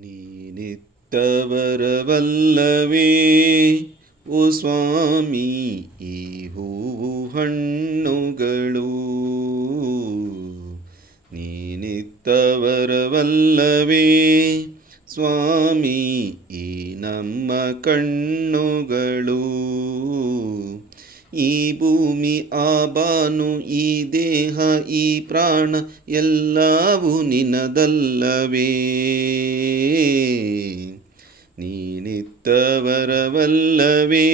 ನೀನಿತ್ತವರವಲ್ಲವೇ ಓ ಸ್ವಾಮಿ ಈ ಹೂವು ಹಣ್ಣುಗಳು. ನೀನಿತ್ತವರವಲ್ಲವೇ ಸ್ವಾಮಿ ಈ ನಮ್ಮ ಕಣ್ಣುಗಳು. ಈ ಭೂಮಿ ಆ ಬಾನು ಈ ದೇಹ ಈ ಪ್ರಾಣ ಎಲ್ಲವೂ ನಿನದಲ್ಲವೇ. ನೀನಿತ್ತವರವಲ್ಲವೇ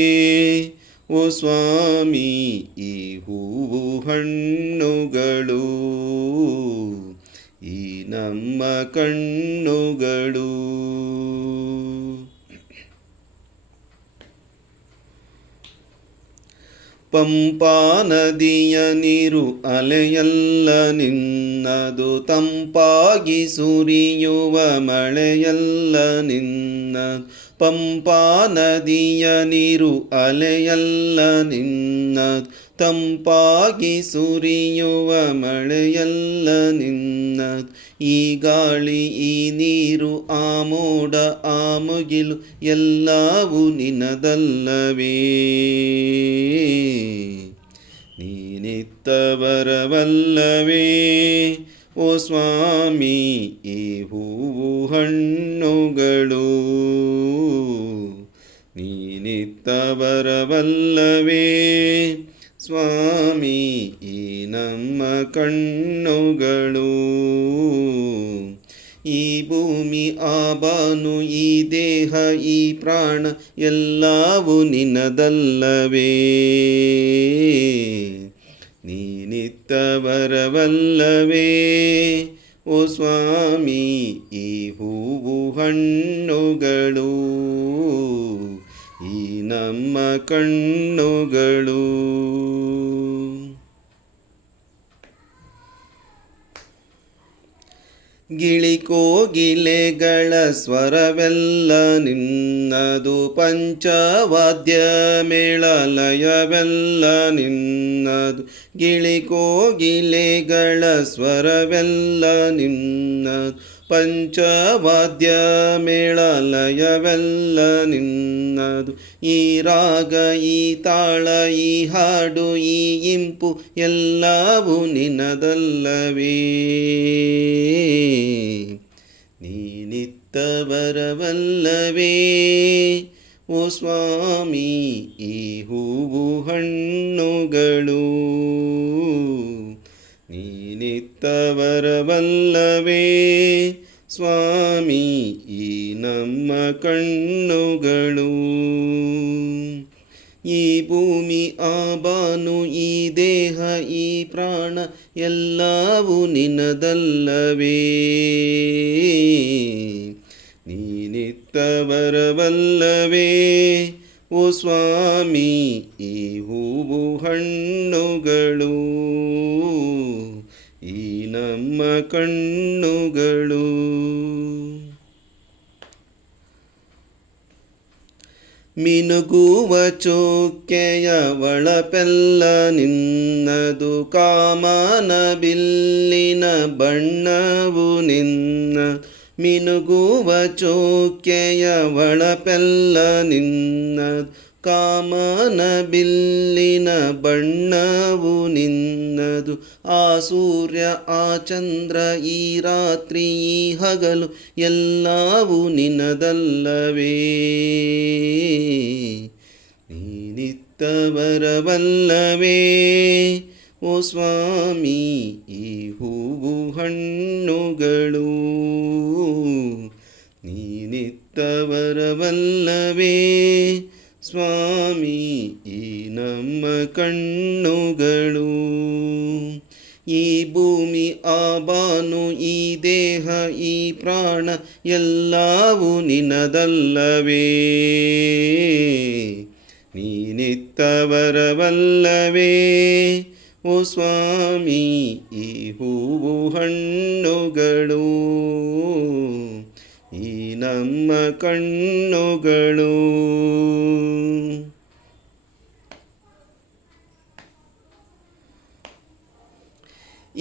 ಓ ಸ್ವಾಮಿ ಈ ಹೂವು ಹಣ್ಣುಗಳು. ಈ ನಮ್ಮ ಕಣ್ಣುಗಳು. ಪಂಪಾ ನದಿಯ ನೀರು ಅಲೆಯಲ್ಲ ನಿನ್ನದು, ತಂಪಾಗಿ ಸುರಿಯುವ ಮಳೆಯಲ್ಲ ನಿನ್ನದು. ಪಂಪಾ ನದಿಯ ನೀರು ಅಲೆಯಲ್ಲ ನಿನ್ನದು, ತಂಪಾಗಿ ಸುರಿಯುವ ಮಳೆಯಲ್ಲ ನಿನ್ನದು. ಈ ಗಾಳಿ ಈ ನೀರು ಆ ಮೋಡ ಆ ಮುಗಿಲು ಎಲ್ಲವೂ ನಿನದಲ್ಲವೇ. ನೀನಿತ್ತವರವಲ್ಲವೇ ಓ ಸ್ವಾಮಿ ಈ ಹೂವು ಹಣ್ಣುಗಳು. ನೀನಿತ್ತವರವಲ್ಲವೇ ಸ್ವಾಮಿ ಈ ನಮ್ಮ ಕಣ್ಣುಗಳು. ಈ ಭೂಮಿ ಆ ಬಾನು ಈ ದೇಹ ಈ ಪ್ರಾಣ ಎಲ್ಲವೂ ನಿನದಲ್ಲವೇ. ನೀನಿತ್ತವರವಲ್ಲವೇ ಓ ಸ್ವಾಮಿ ಈ ಹೂವು ಹಣ್ಣುಗಳು. ಈ ನಮ್ಮ ಕಣ್ಣುಗಳು. ಗಿಳಿಕೋಗಿಲೆಗಳ ಸ್ವರವೆಲ್ಲ ನಿನ್ನದು, ಪಂಚವಾದ್ಯ ಮೇಳ ಲಯವೆಲ್ಲ ನಿನ್ನದು. ಗಿಳಿಕೋಗಿಲೆಗಳ ಸ್ವರವೆಲ್ಲ ನಿನ್ನದು, ಪಂಚವಾದ್ಯ ಮೇಳ ಲಯವೆಲ್ಲ ನಿನ್ನದು. ಈ ರಾಗ ಈ ತಾಳ ಈ ಹಾಡು ಈ ಇಂಪು ಎಲ್ಲವೂ ನಿನದಲ್ಲವೇ. ನೀನಿತ್ತವರವಲ್ಲವೇ ಓ ಸ್ವಾಮಿ ಈ ಹೂವು ಹಣ್ಣುಗಳು. ನೀನಿತ್ತವರವಲ್ಲವೇ ಸ್ವಾಮಿ ಈ ನಮ್ಮ ಕಣ್ಣುಗಳು. ಈ ಭೂಮಿ ಆ ಬಾನು ಈ ದೇಹ ಈ ಪ್ರಾಣ ಎಲ್ಲವೂ ನಿನದಲ್ಲವೇ. ನೀನಿತ್ತವರವಲ್ಲವೇ ಓ ಸ್ವಾಮಿ ಈ ಹೂವು ಹಣ್ಣುಗಳು. ಈ ನಮ್ಮ ಕಣ್ಣುಗಳು. ಮಿನುಗುವ ಚುಕ್ಕೆಯ ಒಳಪೆಲ್ಲ ನಿನ್ನದು, ಕಾಮನ ಬಿಲ್ಲಿನ ಬಣ್ಣವು ನಿನ್ನದು. ಮಿನುಗುವ ಚುಕ್ಕೆಯ ಒಳಪೆಲ್ಲ ನಿನ್ನದು, ಕಾಮನ ಬಿಲ್ಲಿನ ಬಣ್ಣವು ನಿನ್ನದು. ಆ ಸೂರ್ಯ ಆ ಚಂದ್ರ ಈ ರಾತ್ರಿ ಈ ಹಗಲು ಎಲ್ಲವೂ ನಿನದಲ್ಲವೇ. ನೀನಿತ್ತವರವಲ್ಲವೇ ಓ ಸ್ವಾಮಿ ಈ ಹೂವು ಹಣ್ಣುಗಳು. ನೀನಿತ್ತವರವಲ್ಲವೇ ಸ್ವಾಮಿ ಈ ನಮ್ಮ ಕಣ್ಣುಗಳು. ಈ ಭೂಮಿ ಆ ಬಾನು ಈ ದೇಹ ಈ ಪ್ರಾಣ ಎಲ್ಲವೂ ನಿನದಲ್ಲವೇ. ನೀನಿತ್ತವರವಲ್ಲವೇ ಓ ಸ್ವಾಮಿ ಈ ಹೂವು ಹಣ್ಣುಗಳು. ಈ ನಮ್ಮ ಕಣ್ಣುಗಳು.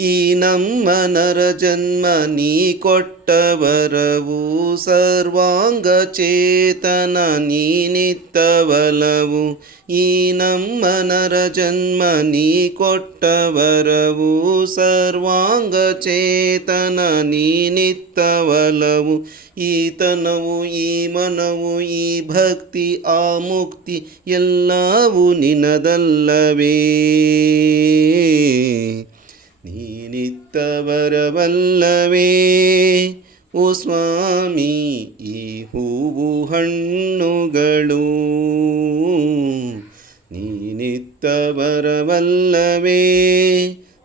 ಈ ನಮ್ಮ ನರ ಜನ್ಮ ನೀ ಕೊಟ್ಟ ವರವು ಸರ್ವಾಂಗ ಚೇತನ ನೀನಿತ್ತ ಬಲವು. ಈ ನಮ್ಮ ನರ ಜನ್ಮ ನೀ ಕೊಟ್ಟ ವರವು ಸರ್ವಾಂಗ ಚೇತನ ನೀನಿತ್ತ ಬಲವು. ಈ ತನವು ಈ ಮನವು ಈ ಭಕ್ತಿ ಆ ಮುಕ್ತಿ ಎಲ್ಲವೂ ನಿನದಲ್ಲವೇ. ನೀನಿತ್ತ ಬರವಲ್ಲವೇ ಓ ಸ್ವಾಮಿ ಈ ಹೂವು ಹಣ್ಣುಗಳು. ನೀನಿತ್ತ ಬರವಲ್ಲವೇ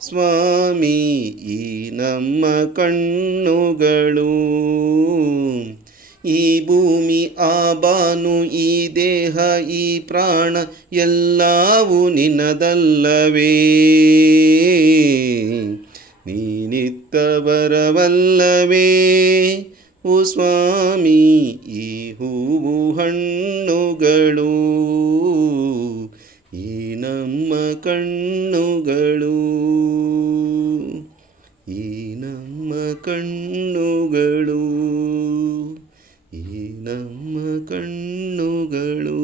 ಸ್ವಾಮಿ ಈ ನಮ್ಮ ಕಣ್ಣುಗಳು. ಈ ಭೂಮಿ ಆ ಬಾನು ಈ ದೇಹ ಈ ಪ್ರಾಣ ಎಲ್ಲವೂ ನಿನದಲ್ಲವೇ. ನೀನಿತ್ತ ಬರವಲ್ಲವೇ ಓ ಸ್ವಾಮಿ ಈ ಹೂವು ಹಣ್ಣುಗಳು. ಈ ನಮ್ಮ ಕಣ್ಣುಗಳು ಈ ನಮ್ಮ ಕಣ್ಣುಗಳು ಈ ನಮ್ಮ ಕಣ್ಣುಗಳು.